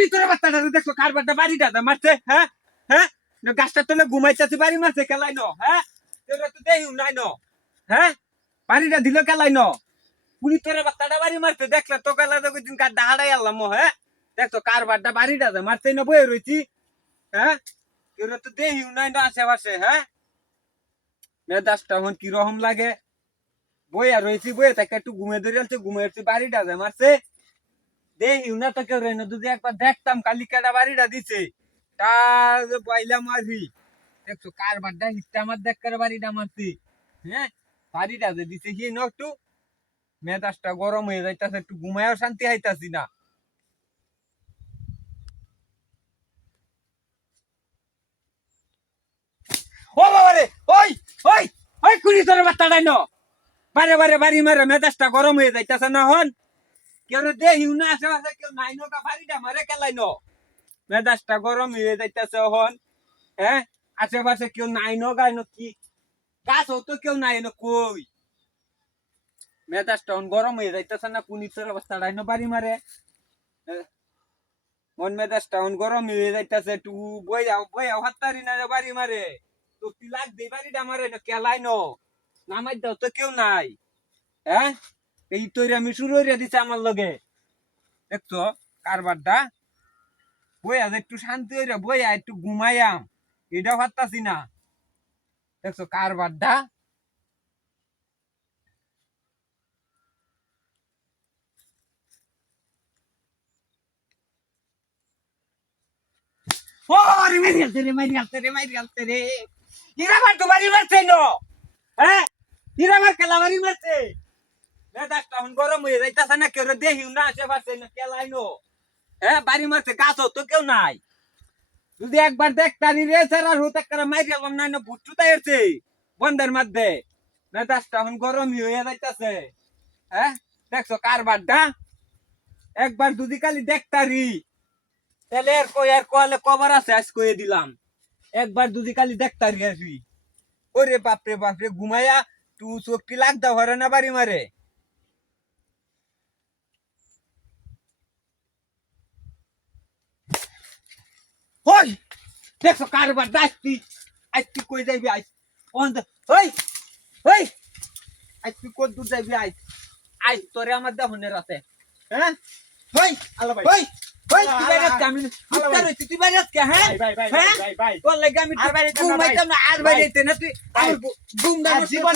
কুড়ি তোর বাচ্চাটা দেখো কারবারটা বাড়িটা মারছে হ্যাঁ হ্যাঁ গাছটা তোলে ঘুমাইতেছে বাড়ি মারছে কেলাই ন হ্যাঁ তোরা তো দেই নাই ন হ্যাঁ বাড়িটা দিল কেলাই ন কুড়ি তোর বাচ্চাটা বাড়ি মারছে দেখলে তো কেলা তো দিন কার ডাহাড়াই আল্লাম হ্যাঁ দেখতো কারবারটা বাড়িটা মারছে না বয়ে রয়েছি হ্যাঁ তোরা তো দেই নাই না আশেপাশে হ্যাঁ মেজাজটা এখন কিরকম লাগে বইয়া রয়েছি বইয়া তাকে একটু ঘুমে ধরে ঘুমেছি বাড়িটা মারছে দেখিও না তো কেউ রেনো যদি একবার দেখতাম কালি কেটা বাড়িটা দিছে তার পয়লা মারবি দেখছো কারবারটা হিটটা আমার দেখ করে বাড়িটা মারছি হ্যাঁ বাড়িটা যে দিছে গিয়ে না একটু মেজাজটা গরম হয়ে যাইতাছে একটু ঘুমায়ও শান্তি হাইতাছি না ও বাবা রে ওই ওই ওই কুড়ি তোর বাচ্চাটাই ন বারে বারে বাড়ি মারে মেজাজটা গরম হয়ে যাইতাছে না হন কেউ দেখিও না আশেপাশে কেউ নাই নো বাড়িটা মারে কেলাই ন মেজাজটা গরম হয়ে যাইতাছে হন হ্যাঁ আশেপাশে কেউ নাই নো গাই নো কি গাছ হতো কেউ নাই নো কই মেজাজটা গরম হয়ে যাইতাছে না কোন ইচ্ছার অবস্থা নাই নো বাড়ি মারে মন মেজাজটা গরম হয়ে যাইতাছে একটু বই যাও হাত্তারি না বাড়ি মারে তো কি লাগ দে বাড়িটা মারে না কেলাই নো নামাই দাও তো কেউ নাই হ্যাঁ এই তৈরি আমি শুরু হইয়া দিছে আমার লগে দেখছো কারবারটা বইয়া একটু শান্তি হইয়া বইয়া একটু ঘুমাইয়াম এটাও পারতাছি না দেখছো কারবারটা ওরে মারি আলতে রে হীরা মার তো বাড়ি মারছে নো হ্যাঁ হীরা মার কেলা বাড়ি মারছে মেজাজটা গরম হয়ে যাইতাছে না কেউ দেখিও না আশেপাশে না কেলাই নো হ্যাঁ বাড়ি মারছে গাছ তো কেউ নাই যদি একবার দেখতারি রে স্যার আর হতে করে মাইরে গেলাম না ভুট্টু তাইছে বন্ধের মধ্যে মেজাজটা গরম হয়ে যাইতাছে হ্যাঁ দেখছো কারবারটা একবার যদি খালি দেখতারি তাহলে আর কলে কবার আছে আজ কয়ে দিলাম একবার যদি খালি দেখতারি আসবি ওরে বাপরে বাপরে ঘুমাইয়া তুই চোখটি লাগদা হরে না বাড়ি মারে ওই দেখছো কারবার আসতি আজ তুই কই যাইবি আজ ওই ওই আজ তুই কত দূর যাইবি আজ আজ তোরে আমার দেহনের আছে হ্যাঁ ওই আল্লাহ ভাই ওই ওই তুই বাইরে আমি উত্তর হইছি তুই বাইরে কে হ্যাঁ ভাই তোর লাগি আমি বাইরে ঘুমাইতাম না আর বাইরে না তুই আমার ঘুম না জীবন